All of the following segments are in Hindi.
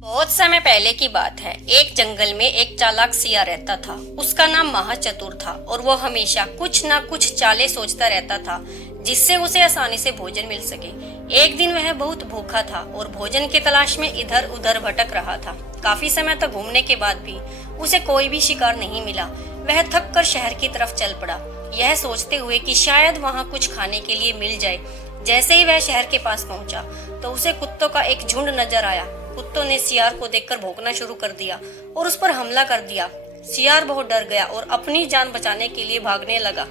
बहुत समय पहले की बात है। एक जंगल में एक चालाक सिया रहता था। उसका नाम महाचतुर था और वो हमेशा कुछ न कुछ चालें सोचता रहता था जिससे उसे आसानी से भोजन मिल सके। एक दिन वह बहुत भूखा था और भोजन की तलाश में इधर उधर भटक रहा था। काफी समय तक घूमने के बाद भी उसे कोई भी शिकार नहीं मिला। वह थक कर शहर की तरफ चल पड़ा, यह सोचते हुए कि शायद वहाँ कुछ खाने के लिए मिल जाए। जैसे ही वह शहर के पास पहुंचा तो उसे कुत्तों का एक झुंड नजर आया। कुत्तों ने सियार को देखकर भौंकना शुरू कर दिया और उस पर हमला कर दिया। सियार बहुत डर गया और अपनी जान बचाने के लिए भागने लगा।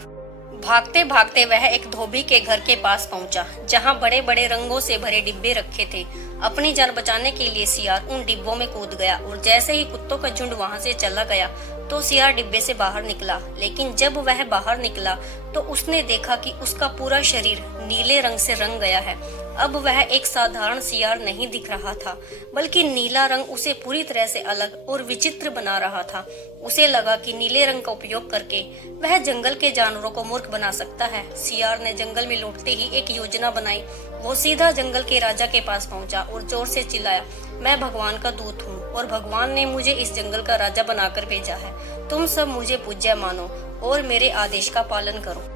भागते भागते वह एक धोबी के घर के पास पहुंचा, जहां बड़े बड़े रंगों से भरे डिब्बे रखे थे। अपनी जान बचाने के लिए सियार उन डिब्बों में कूद गया और जैसे ही कुत्तों का झुंड वहां से चला गया तो सियार डिब्बे से बाहर निकला। लेकिन जब वह बाहर निकला तो उसने देखा कि उसका पूरा शरीर नीले रंग से रंग गया है। अब वह एक साधारण सियार नहीं दिख रहा था, बल्कि नीला रंग उसे पूरी तरह से अलग और विचित्र बना रहा था। उसे लगा कि नीले रंग का उपयोग करके वह जंगल के जानवरों को मूर्ख बना सकता है। सियार ने जंगल में लौटते ही एक योजना बनाई। वो सीधा जंगल के राजा के पास पहुंचा और जोर से चिल्लाया, मैं भगवान का दूत हूँ और भगवान ने मुझे इस जंगल का राजा बनाकर भेजा है। तुम सब मुझे पूज्य मानो और मेरे आदेश का पालन करो।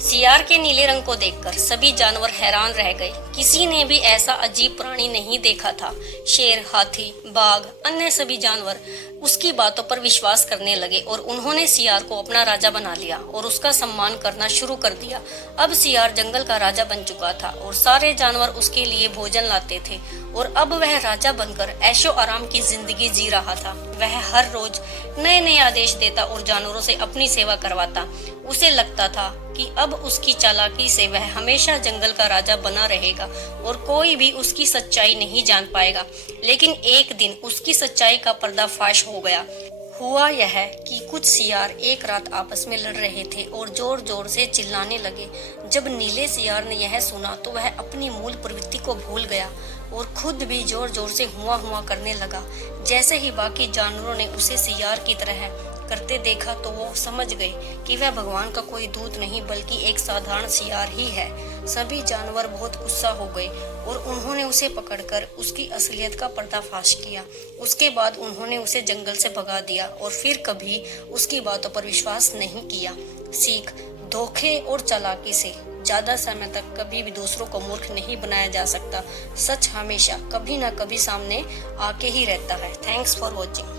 सियार के नीले रंग को देखकर सभी जानवर हैरान रह गए। किसी ने भी ऐसा अजीब प्राणी नहीं देखा था। शेर, हाथी, बाघ, अन्य सभी जानवर उसकी बातों पर विश्वास करने लगे और उन्होंने सियार को अपना राजा बना लिया और उसका सम्मान करना शुरू कर दिया। अब सियार जंगल का राजा बन चुका था और सारे जानवर उसके लिए भोजन लाते थे और अब वह राजा बनकर ऐशो आराम की जिंदगी जी रहा था। वह हर रोज नए नए आदेश देता और जानवरों से अपनी सेवा करवाता। उसे लगता था कि अब उसकी चालाकी से वह हमेशा जंगल का राजा बना रहेगा और कोई भी उसकी सच्चाई नहीं जान पाएगा। लेकिन एक दिन उसकी सच्चाई का पर्दाफाश हो गया। हुआ यह कि कुछ सियार एक रात आपस में लड़ रहे थे और जोर जोर से चिल्लाने लगे। जब नीले सियार ने यह सुना तो वह अपनी मूल प्रवृत्ति को भूल गया और खुद भी जोर जोर से हुआ हुआ करने लगा। जैसे ही बाकी जानवरों ने उसे सियार की तरह करते देखा तो वो समझ गए कि वह भगवान का कोई दूत नहीं बल्कि एक साधारण सियार ही है। सभी जानवर बहुत गुस्सा हो गए और उन्होंने उसे पकड़कर उसकी असलियत का पर्दाफाश किया। उसके बाद उन्होंने उसे जंगल से भगा दिया और फिर कभी उसकी बातों पर विश्वास नहीं किया। सीख, धोखे और चालाकी से ज्यादा समय तक कभी भी दूसरों को मूर्ख नहीं बनाया जा सकता। सच हमेशा कभी ना कभी सामने आके ही रहता है। Thanks for watching.